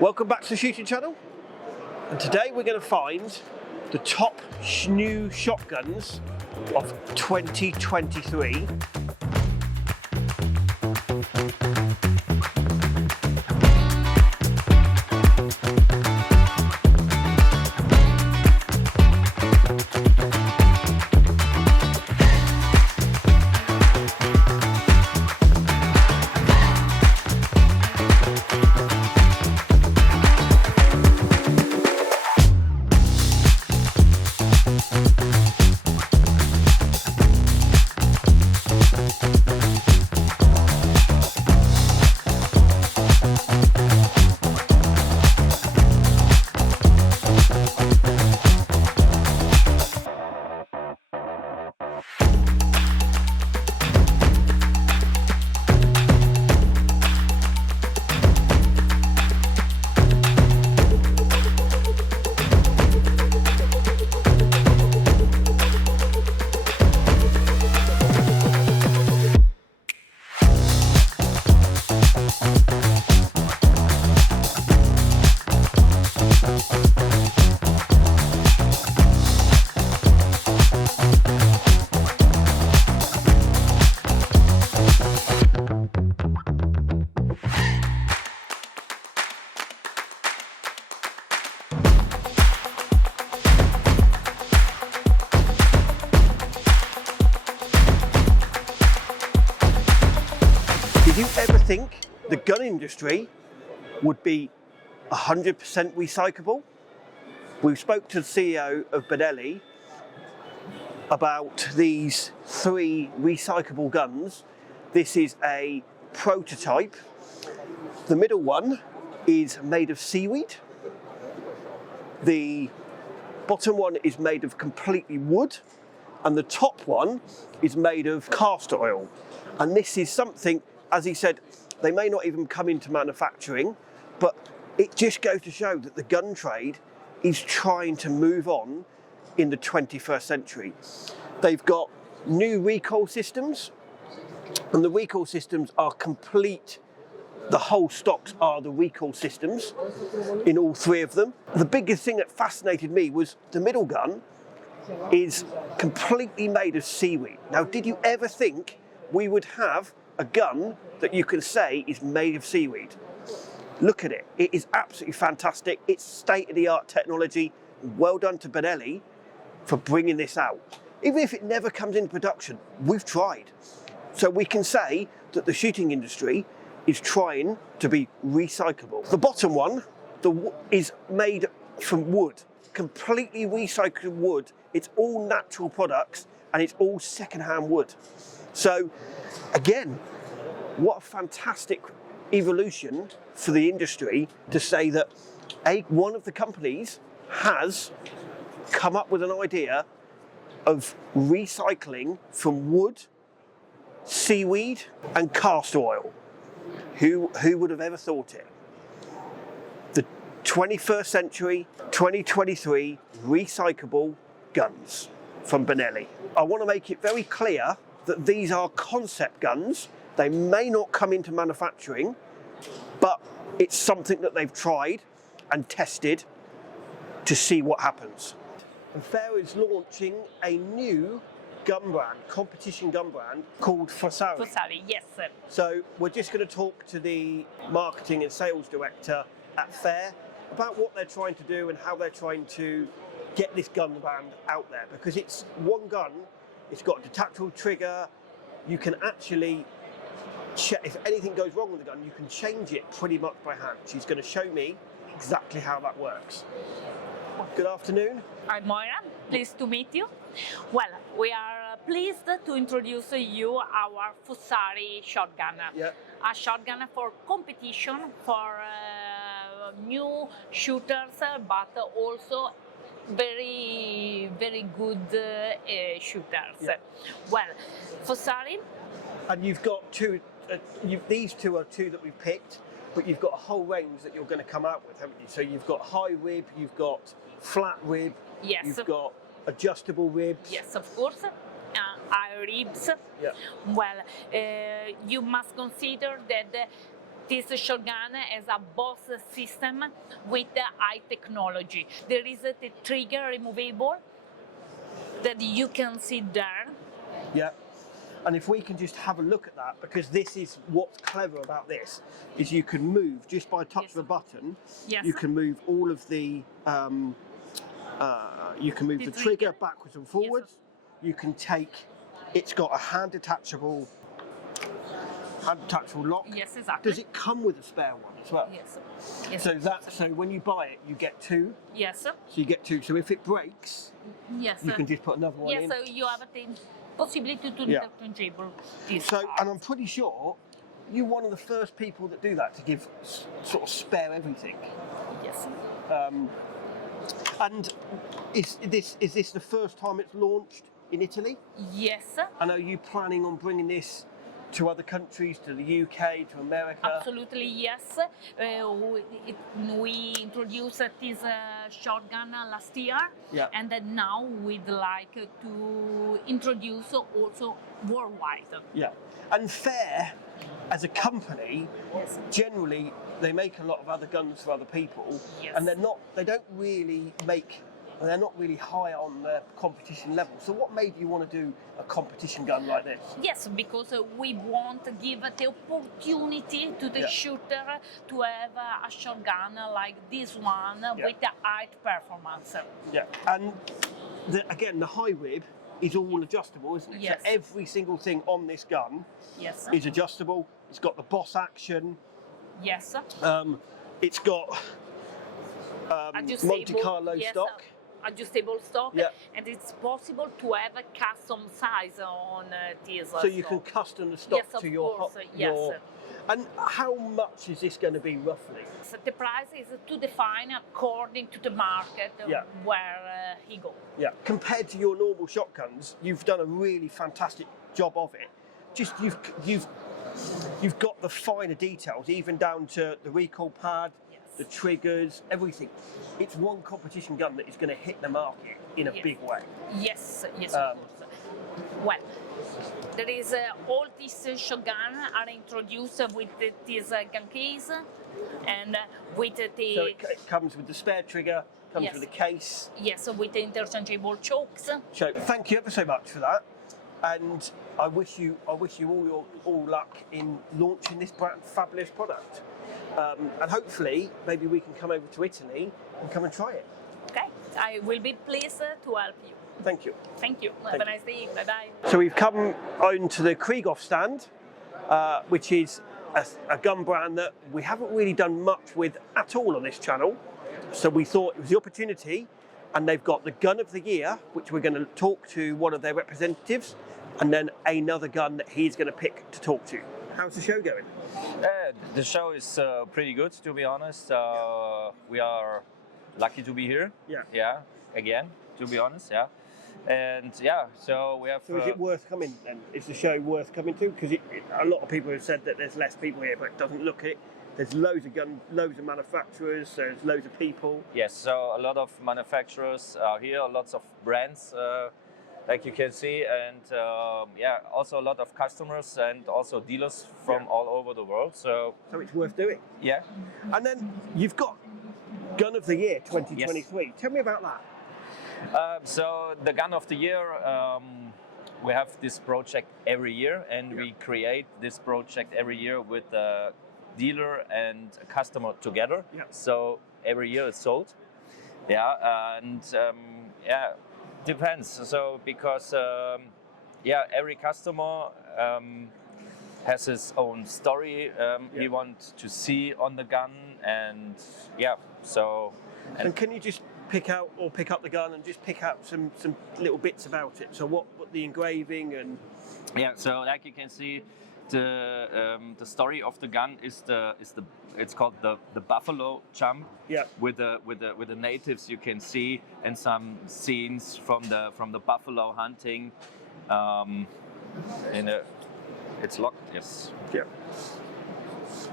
Welcome back to the shooting channel, and today we're going to find the top new shotguns of 2023. Did you ever think the gun industry would be 100% recyclable? We spoke to the CEO of Benelli about these 3 recyclable guns. This is a prototype. The middle one is made of seaweed. The bottom one is made of completely wood, and the top one is made of castor oil. And this is something, as he said, they may not even come into manufacturing, but it just goes to show that the gun trade is trying to move on in the 21st century. They've got new recoil systems, and the recoil systems are complete. The whole stocks are the recoil systems in all 3 of them. The biggest thing that fascinated me was the middle gun is completely made of seaweed. Now, did you ever think we would have a gun that you can say is made of seaweed? Look at it. It is absolutely fantastic. It's state-of-the-art technology. Well done to Benelli for bringing this out. Even if it never comes into production, we've tried. So we can say that the shooting industry is trying to be recyclable. The bottom one is made from wood, completely recycled wood. It's all natural products, and it's all second-hand wood. So again, what a fantastic evolution for the industry to say that one of the companies has come up with an idea of recycling from wood, seaweed and castor oil. Who would have ever thought it? The 21st century, 2023 recyclable guns from Benelli. I want to make it very clear that these are concept guns. They may not come into manufacturing, but it's something that they've tried and tested to see what happens. And Fair is launching a new gun brand, competition gun brand called Fusari. Fusari, yes. So we're just going to talk to the marketing and sales director at Fair about what they're trying to do and how they're trying to get this gun brand out there, because it's one gun. It's got a detachable trigger. You can actually check if anything goes wrong with the gun. You can change it pretty much by hand. She's going to show me exactly how that works. Good afternoon. I'm Moira. Pleased to meet you. Well, we are pleased to introduce you our Fusari shotgun. Yeah. A shotgun for competition, for new shooters, but also very good shooters. Yeah. Well, Fusari. And you've got 2. These 2 are 2 that we've picked, but you've got a whole range that you're going to come out with, haven't you? So you've got high rib, you've got flat rib, yes. You've got adjustable ribs. Yes, of course. High ribs. Yeah. Well, you must consider that This shotgun has a boss system with high technology. There is the trigger removable that you can see there. Yeah. And if we can just have a look at that, because this is what's clever about this, is you can move just by a touch of a button. Yes. You can move all of the, you can move the trigger backwards and forwards. You can take, it's got a hand detachable lock. Yes, exactly. Does it come with a spare one as well? Yes. Yes. So when you buy it, you get two. Yes. So you get two. So if it breaks, yes, you can just put another one in. Yes, so you have the possibility to interchangeable this. So, part. and I'm pretty sure you're one of the first people that do that, to give sort of spare everything. Yes. And is this the first time it's launched in Italy? Yes. And are you planning on bringing this to other countries, to the UK, to America? Absolutely, yes. We introduced this shotgun last year, and then now we'd like to introduce also worldwide. Yeah. And Fair, as a company, generally they make a lot of other guns for other people, and they're not really high on the competition level. So what made you want to do a competition gun like this? Yes, because we want to give the opportunity to the shooter to have a shotgun like this one with the high performance. Yeah, and again, the high rib is all adjustable, isn't it? Yes. So every single thing on this gun is adjustable. It's got the boss action. Yes. It's got Monte Carlo stock. Adjustable stock, and it's possible to have a custom size on this. So you can custom the stock to your. And how much is this going to be roughly? So the price is to define according to the market where he goes. Yeah. Compared to your normal shotguns, you've done a really fantastic job of it. Just you've got the finer details, even down to the recoil pad, the triggers, everything. It's one competition gun that is going to hit the market in a big way. Yes, of course. Well, there is all these shotgun are introduced with this gun case, and with the. So it comes with the spare trigger, comes with the case. Yes, with the interchangeable chokes. So thank you ever so much for that, and I wish you all luck in launching this fabulous product. And hopefully, maybe we can come over to Italy and come and try it. Okay, I will be pleased to help you. Thank you. Thank you. Have a nice day. Bye-bye. So we've come on to the Kriegoff stand, which is a gun brand that we haven't really done much with at all on this channel. So we thought it was the opportunity, and they've got the gun of the year, which we're going to talk to one of their representatives, and then another gun that he's going to pick to talk to. How's the show going? The show is pretty good, to be honest. We are lucky to be here. Yeah. Again, to be honest. Yeah. And so we have. So is it worth coming then? Is the show worth coming to? Because a lot of people have said that there's less people here, but it doesn't look it. There's loads of manufacturers. There's loads of people. Yes. So a lot of manufacturers are here. Lots of brands. Like you can see, and also a lot of customers and also dealers from all over the world. So it's worth doing. Yeah. And then you've got Gun of the Year 2023. Yes. Tell me about that. So the Gun of the Year, we have this project every year, and we create this project every year with a dealer and a customer together. Yeah. So every year it's sold. Yeah, and depends. So because every customer has his own story he wants to see on the gun, and and can you just pick up the gun and just pick out some little bits about it? So what the engraving and so like you can see, the story of the gun is it's called the buffalo jump. Yeah. With the natives you can see, and some scenes from the buffalo hunting. It's locked. Yes. Yeah.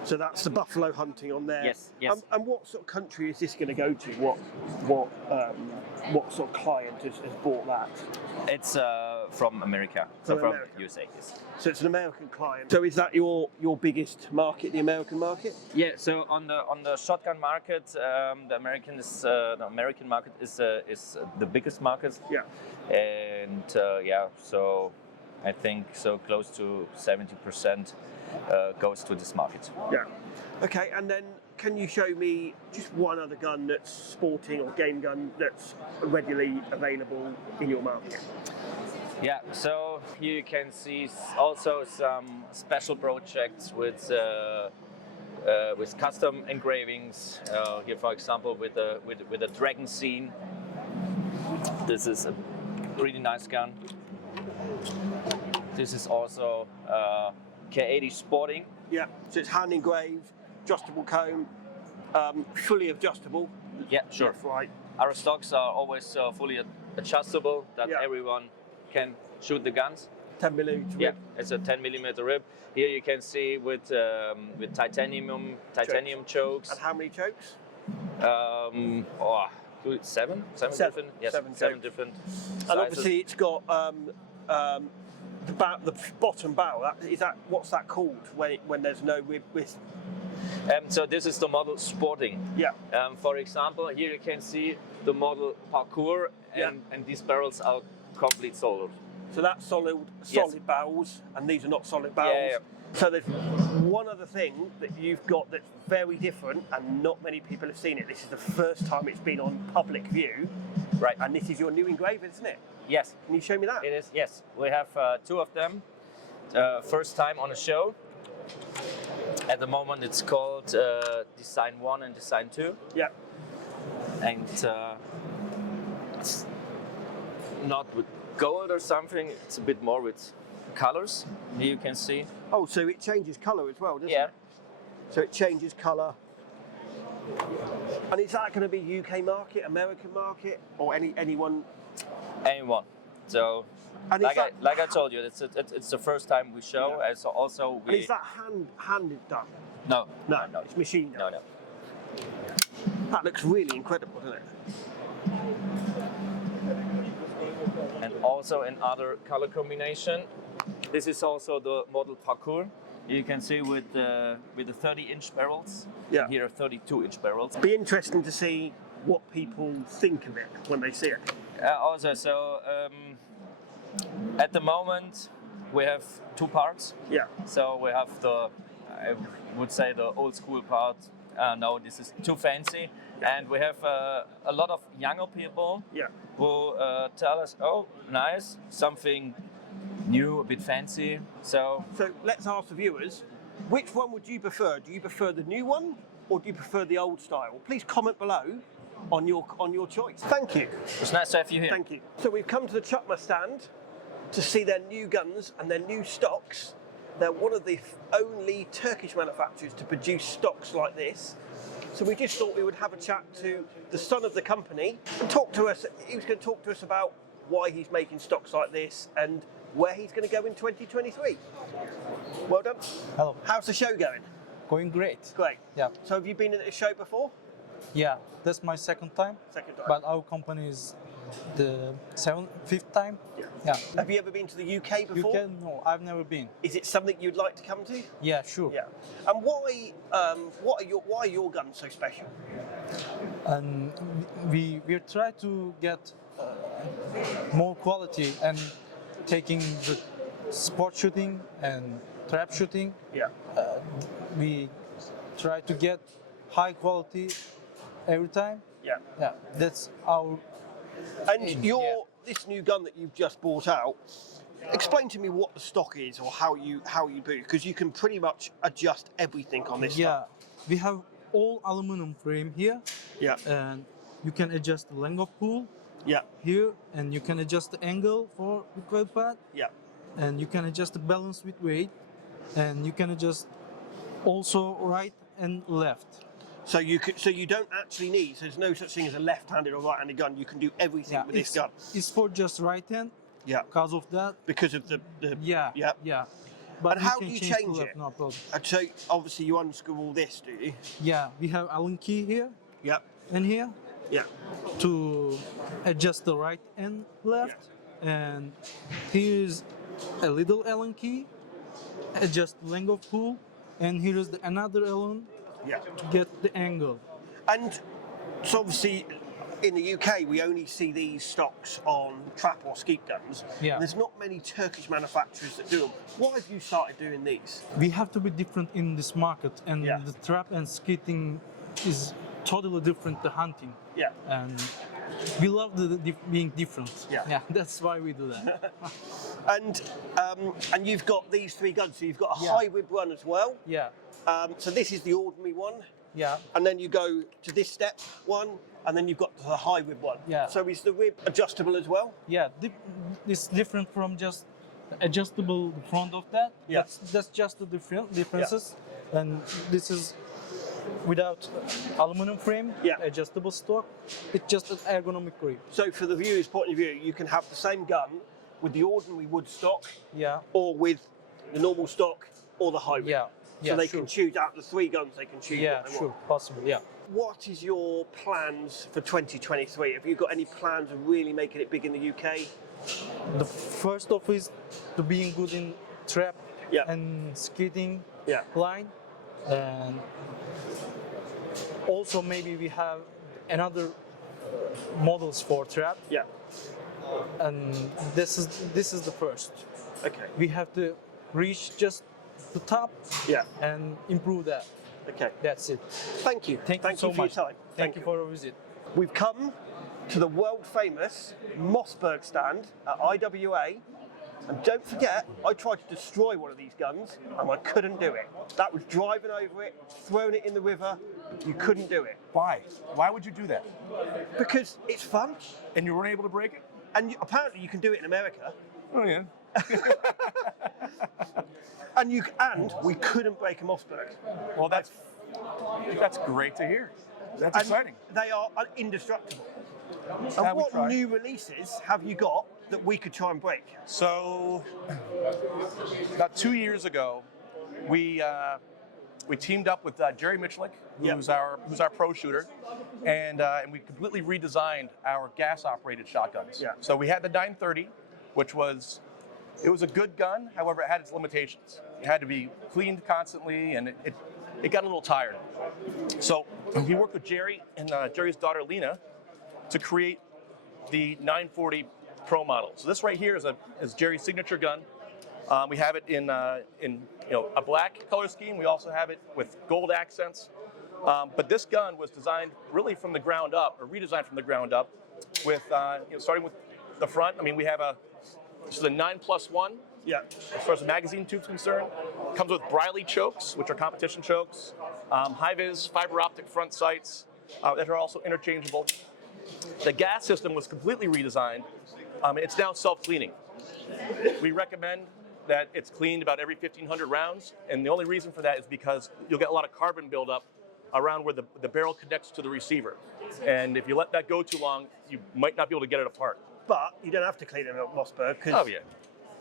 So that's the buffalo hunting on there. Yes. And what sort of country is this going to go to? What sort of client has bought that? It's from America, From from America. USA. Yes. So it's an American client. So is that your biggest market, the American market? Yeah. So on the shotgun market, the American market is the biggest market. Yeah. And yeah, so I think so close to 70% goes to this market. Yeah. Okay, and then can you show me just one other gun that's sporting or game gun that's readily available in your market? Yeah, so here you can see also some special projects with custom engravings. Here, for example, with a dragon scene. This is a pretty nice gun. This is also K80 Sporting. Yeah, so it's hand engraved, adjustable comb, fully adjustable. Yeah, sure. That's right. Our stocks are always fully adjustable, that Yeah. everyone can shoot the guns. 10 millimeter. Yeah, it's a 10mm rib. Here you can see with titanium chokes. And how many chokes? Seven Seven. different. Yes, Seven seven chokes. different. And sizes. obviously it's got the bottom barrel. What's that called when there's no rib width? So this is the model Sporting. Yeah. For example, here you can see the model Parkour, and these barrels are complete solid. So that's solid barrels, and these are not solid barrels. Yeah. So there's one other thing that you've got that's very different, and not many people have seen it. This is the first time it's been on public view. Right. And this is your new engraver, isn't it? Yes. Can you show me that? It is. Yes, we have two of them. First time on a show. At the moment, it's called Design 1 and Design 2. Yeah. And it's not with gold or something. It's a bit more with colors. Here you can see. Oh, so it changes colour as well, doesn't Yeah. it? So it changes colour. And is that going to be UK market, American market, or anyone? Anyone. So, And is like I told you, it's the first time we show. Yeah. And so also And is that handed done? no, No, it's machine done. no. That looks really incredible, doesn't it? And also another color combination. This is also the model Parkour. You can see with the 30-inch barrels. Yeah. And here are 32-inch barrels. Be interesting to see what people think of it when they see it. At the moment, we have two parts. Yeah. So we have I would say the old school part. No, this is too fancy. And we have a lot of younger people Yeah. who tell us, oh, nice, something new, a bit fancy. So let's ask the viewers, which one would you prefer? Do you prefer the new one, or do you prefer the old style? Please comment below on your choice. Thank you. it's nice to have you here. Thank you. So we've come to the Chatma stand to see their new guns and their new stocks. They're one of the only Turkish manufacturers to produce stocks like this. So we just thought we would have a chat to the son of the company and talk to us. He was going to talk to us about why he's making stocks like this and where he's going to go in 2023. Well done. Hello. How's the show going? Going great. Great. Yeah. So have you been at a show before? Yeah, that's my second time. Second time. But our company is the fifth time. Yeah. Have you ever been to the UK You before? can? No, I've never been. Is it something you'd like to come to? Yeah, sure. Yeah. And why are your guns so special? And we try to get more quality and taking the sport shooting and trap shooting. Yeah. We try to get high quality every time. Yeah. Yeah, that's our. And this new gun that you've just brought out, explain to me what the stock is or how you boot, because you can pretty much adjust everything on this Yeah, stuff. we have all aluminum frame here. Yeah. And you can adjust the length of pull Yeah. here, and you can adjust the angle for recoil pad, Yeah. and you can adjust the balance with weight, and you can adjust also right and left. So you don't actually need. So there's no such thing as a left-handed or right-handed gun. You can do everything with this gun. It's for just right hand. Yeah. Because of that. Because of the Yeah. Yeah. Yeah. But And how can do you to change left, it? No problem. And so obviously you unscrew all this, do you? Yeah, we have Allen key here Yeah. and here Yeah. to adjust the right and left, and here's a little Allen key, adjust length of pull, and here is another Allen Yeah. to get the angle. And so obviously in the UK we only see these stocks on trap or skeet guns. Yeah. There's not many Turkish manufacturers that do them. Why have you started doing these? We have to be different in this market, and Yeah. the trap and skating is totally different to hunting. Yeah. And we love being different. Yeah. That's why we do that. And you've got these three guns. So you've got a Yeah. high rib one as well. Yeah, So this is the ordinary one. yeah. And then you go to this step one, and then you've got the high rib one. Yeah. So is the rib adjustable as well? Yeah, it's different from just adjustable front of that. Yeah. That's just the differences. And this is without aluminum frame, Yeah. adjustable stock. It's just an ergonomic grip. So for the viewer's point of view, you can have the same gun with the ordinary wood stock, Yeah, or with the normal stock, or the high rib. yeah, So yeah. they sure. can choose out of the three guns. They can choose. Yeah, what they sure, want. possible. Yeah. What is your plans for 2023? Have you got any plans of really making it big in the UK? The first off is to being good in trap Yeah. and skating Yeah. line, and also maybe we have another models for trap, Yeah. and this is the first. Okay. We have to reach just the top Yeah. and improve that. Okay. That's it. Thank you. Thank you so for much. your time. Thank you for your visit. We've come to the world famous Mossberg stand at IWA. And don't forget, I tried to destroy one of these guns and I couldn't do it. That was driving over it, throwing it in the river. You couldn't do it. Why? Why would you do that? Because it's fun. And you weren't able to break it? And apparently you can do it in America. Oh yeah. And we couldn't break a Mossberg. Well, that's great to hear. That's And exciting. they are indestructible. And we what try. new releases have you got that we could try and break? So, about 2 years ago, we teamed up with Jerry Michlik, who's our pro shooter, and we completely redesigned our gas-operated shotguns. Yeah. So we had the 930, which was a good gun. However, it had its limitations. It had to be cleaned constantly, and it got a little tired. So we worked with Jerry and Jerry's daughter Lena to create the 940 Pro model. So this right here is Jerry's signature gun. We have it in a black color scheme. We also have it with gold accents. But this gun was designed really from the ground up, or redesigned from the ground up, with starting with the front. I mean, we have this is a 9+1. Yeah. As far as the magazine tube's concerned, comes with Briley chokes, which are competition chokes, high-vis fiber optic front sights that are also interchangeable. The gas system was completely redesigned. It's now self-cleaning. We recommend that it's cleaned about every 1,500 rounds, and the only reason for that is because you'll get a lot of carbon buildup around where the barrel connects to the receiver. And if you let that go too long, you might not be able to get it apart. But you don't have to clean them at Mossberg because Oh yeah.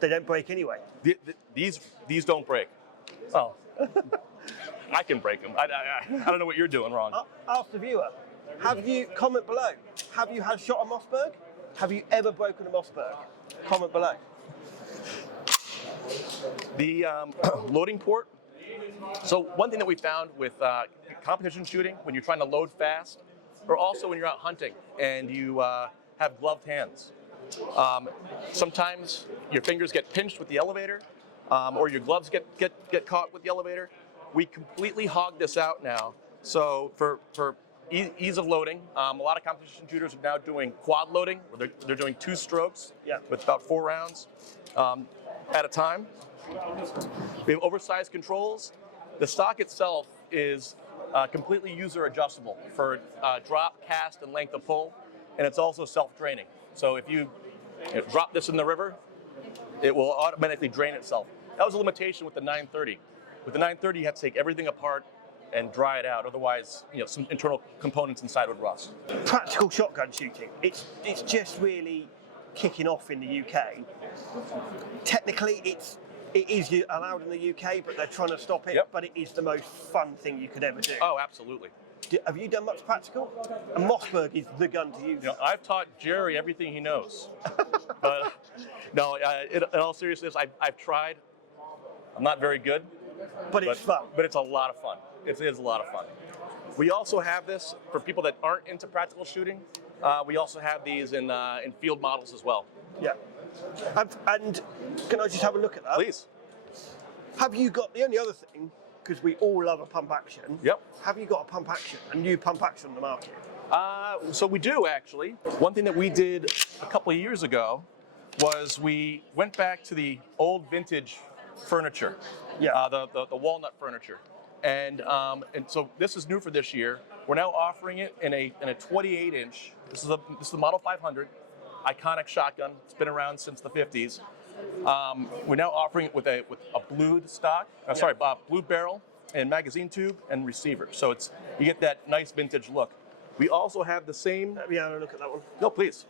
they don't break anyway. These don't break. Oh, I can break them. I don't know what you're doing wrong. Ask the viewer. Comment below. Have you had shot a Mossberg? Have you ever broken a Mossberg? Comment below. The loading port. So one thing that we found with competition shooting, when you're trying to load fast, or also when you're out hunting and you have gloved hands, sometimes your fingers get pinched with the elevator, or your gloves get caught with the elevator. We completely hog this out now. So for ease of loading, a lot of competition shooters are now doing quad loading, where they're doing 2 strokes with about 4 rounds at a time. We have oversized controls. The stock itself is completely user adjustable for drop, cast, and length of pull, and it's also self-draining. So if you drop this in the river, it will automatically drain itself. That was a limitation with the 930. With the 930, you have to take everything apart and dry it out. Otherwise, some internal components inside would rust. Practical shotgun shooting. It's just really kicking off in the UK. Technically, it is allowed in the UK, but they're trying to stop it. Yep. But it is the most fun thing you could ever do. Oh, absolutely. Have you done much practical? And Mossberg is the gun to use. I've taught Jerry everything he knows, but No, in all seriousness, I've tried. I'm not very good, But it's fun. but it's a lot of fun. It is a lot of fun. We also have this for people that aren't into practical shooting. We also have these in field models as well. Yeah. And can I just have a look at that? Please. Have you got, the only other thing, because we all love a pump action. Yep. Have you got a pump action, a new pump action on the market? So we do actually. One thing that we did a couple of years ago was we went back to the old vintage furniture, the walnut furniture, and so this is new for this year. We're now offering it in a 28-inch. This is the Model 500, iconic shotgun. It's been around since the 50s. We're now offering it with a blued stock. Blued barrel and magazine tube and receiver. So you get that nice vintage look. We also have the same. Let me have a look at that one. No, please.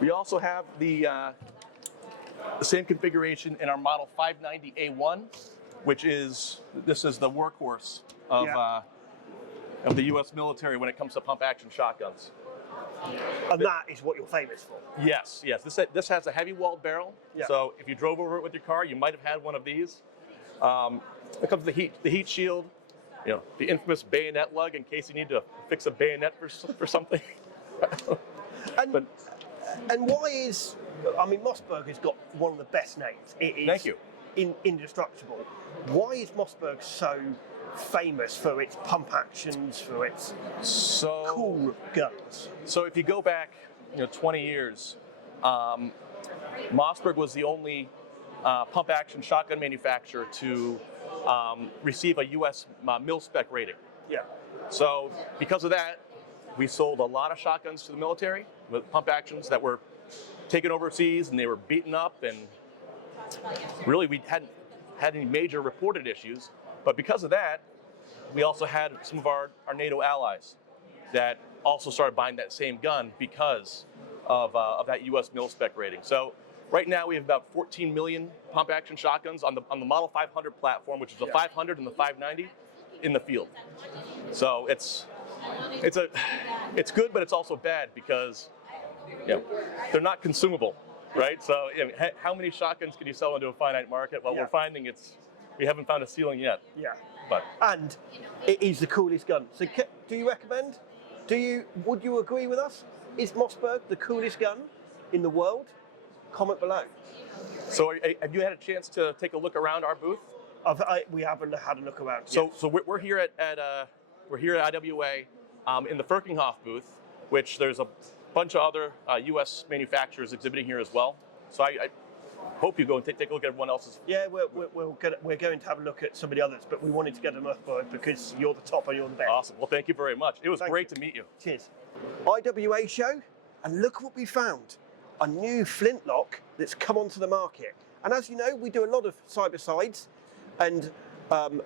We also have the same configuration in our Model 590A1, which is the workhorse of the U.S. military when it comes to pump action shotguns. And that is what you're famous for. Yes. This has a heavy walled barrel. Yeah. So if you drove over it with your car, you might have had one of these. It comes with the heat shield, the infamous bayonet lug in case you need to fix a bayonet for something. And why is, Mossberg has got one of the best names. It is Thank you. Indestructible. Why is Mossberg so famous for its pump actions, for its cool guns? So if you go back 20 years, Mossberg was the only pump action shotgun manufacturer to receive a U.S. mil-spec rating. Yeah. So because of that, we sold a lot of shotguns to the military with pump actions that were taken overseas and they were beaten up, and really we hadn't had any major reported issues. But because of that, we also had some of our NATO allies that also started buying that same gun because of that U.S. mil-spec rating. So right now we have about 14 million pump action shotguns on the Model 500 platform, which is the 500 and the 590 in the field. So it's good, but it's also bad because they're not consumable, right? So how many shotguns can you sell into a finite market? Well, we're finding we haven't found a ceiling yet. Yeah. But and it is the coolest gun. So do you recommend? Would you agree with us? Is Mossberg the coolest gun in the world? Comment below. So have you had a chance to take a look around our booth? We haven't had a look around. So we're here at IWA in the Flintlock booth, which there's a bunch of other U.S. manufacturers exhibiting here as well. So I hope you go and take a look at everyone else's. Yeah, we're going to have a look at some of the others, but we wanted to get a Mossberg because you're the top and you're the best. Awesome. Well, thank you very much. It was great to meet you. Cheers. IWA show, and look what we found. A new Flintlock that's come onto the market. And as you know, we do a lot of cyber-sides and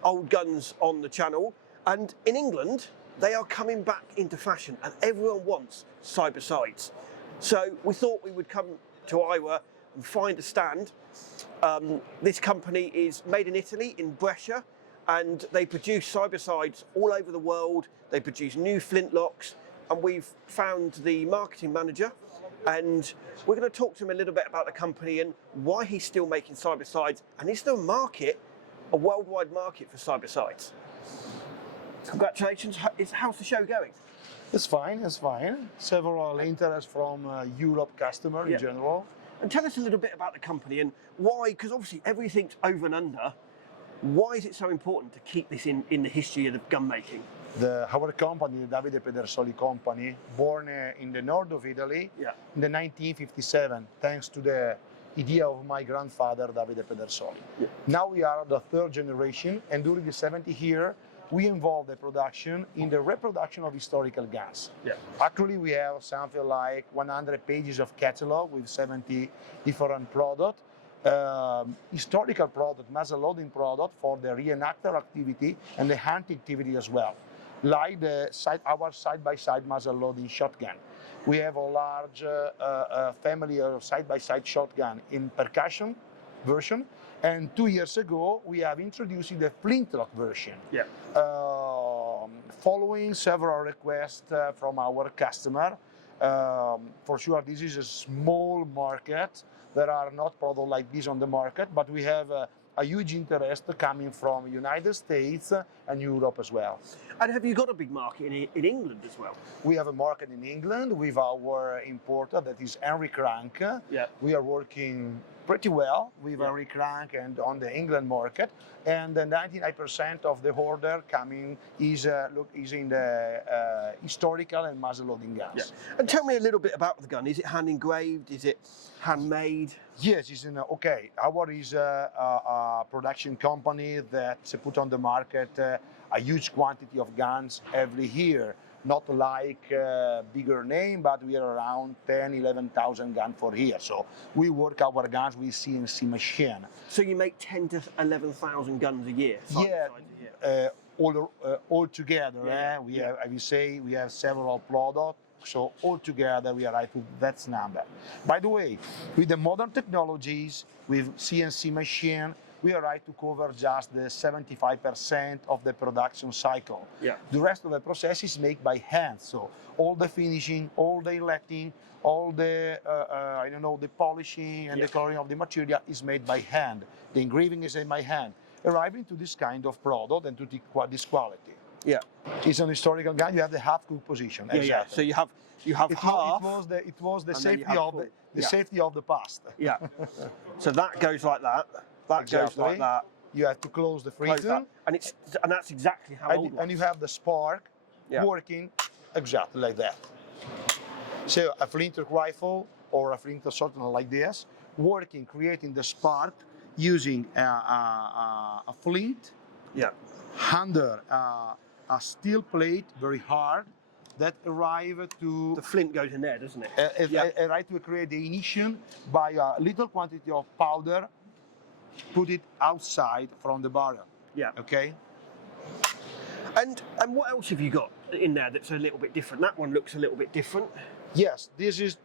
old guns on the channel. And in England, they are coming back into fashion and everyone wants cyber-sides. So we thought we would come to IWA and find a stand. This company is made in Italy, in Brescia, and they produce cyber-sides all over the world. They produce new Flintlocks, and we've found the marketing manager, and we're going to talk to him a little bit about the company and why he's still making cyber-sides, and is there a worldwide market for cyber-sides? Congratulations. How's the show going? It's fine. Several interest from Europe customer in general. And tell us a little bit about the company and why, because obviously everything's over and under. Why is it so important to keep this in the history of the gun making? Our company, the Davide Pedersoli company, born in the north of Italy in the 1957, thanks to the idea of my grandfather, Davide Pedersoli. Yeah. Now we are the third generation, and during the 70 years, we involved the production in the reproduction of historical guns. Yeah. Actually, we have something like 100 pages of catalog with 70 different products. Historical product, muzzle loading product for the reenactor activity and the hunt activity as well. Like our side-by-side muzzle loading shotgun. We have a large family of side-by-side shotgun in percussion version, and 2 years ago we have introduced the Flintlock version. Yeah. following several requests from our customer. For sure, this is a small market. There are not products like this on the market, but we have a huge interest coming from United States and Europe as well. And have you got a big market in England as well? We have a market in England with our importer, that is Henry Crank. Yeah. We are working pretty well with Henry Crank and on the England market. And 99% of the order coming is in the historical and muzzle loading guns. Yeah. And tell me a little bit about the gun. Is it hand engraved? Is it handmade? Yes, it's okay. Our is a production company that put on the market a huge quantity of guns every year. Not like bigger name, but we are around 10, 11,000 guns for here. So we work our guns with CNC machine. So you make 10 to 11,000 guns a year? Yeah, all together. We have, I will say, we have several products. So all together we arrive to that number. By the way, with the modern technologies, with CNC machine, we arrive to cover just the 75% of the production cycle. Yeah. The rest of the process is made by hand. So all the finishing, all the inletting, all the the polishing and the coloring of the material is made by hand. The engraving is made by hand, arriving to this kind of product and to this quality. Yeah. It's an historical gun. You have the half cook position. Yeah, exactly. yeah. So you have half. It was the and then you safety have of full. the safety of the past. Yeah. So that goes like that. That goes like that. You have to close the Close freezer, that. And that's exactly how old and you have the spark working exactly like that. So a Flintlock rifle or a Flintlock shotgun like this, working, creating the spark using a flint under a steel plate, very hard, that arrive to... The flint goes in there, doesn't it? Arrive to create the ignition by a little quantity of powder, put it outside from the barrel. Yeah. Okay? And what else have you got in there that's a little bit different? That one looks a little bit different. Yes, this is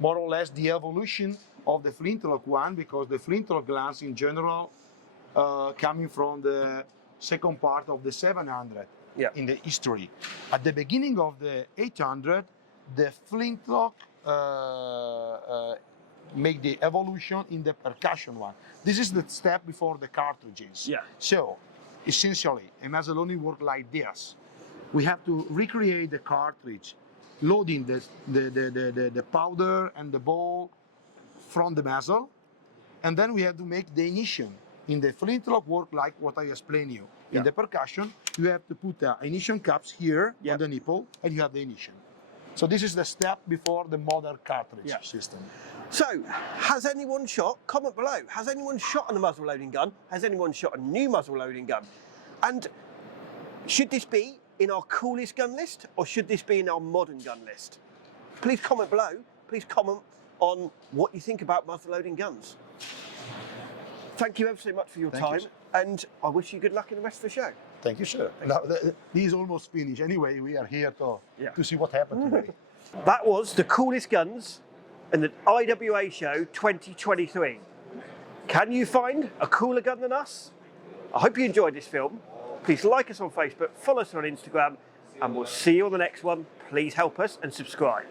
more or less the evolution of the Flintlock one, because the Flintlock guns in general coming from the second part of the 700 in the history. At the beginning of the 800, the Flintlock make the evolution in the percussion one. This is the step before the cartridges. Yeah. So, essentially, a muzzle loading work like this. We have to recreate the cartridge, loading the powder and the ball from the muzzle, and then we have to make the ignition. In the Flintlock work like what I explained you. In the percussion, you have to put the ignition caps here on the nipple, and you have the ignition. So this is the step before the modern cartridge system. So, has anyone shot, comment below, has anyone shot on a muzzle loading gun? Has anyone shot a new muzzle loading gun? And should this be in our coolest gun list, or should this be in our modern gun list? Please comment below, please comment on what you think about muzzle loading guns. Thank you ever so much for your time, and I wish you good luck in the rest of the show. Thank you, sir. Now, this is almost finished. Anyway, we are here to see what happened today. That was the coolest guns in the IWA show 2023. Can you find a cooler gun than us? I hope you enjoyed this film. Please like us on Facebook, follow us on Instagram, and we'll see you on the next one. Please help us and subscribe.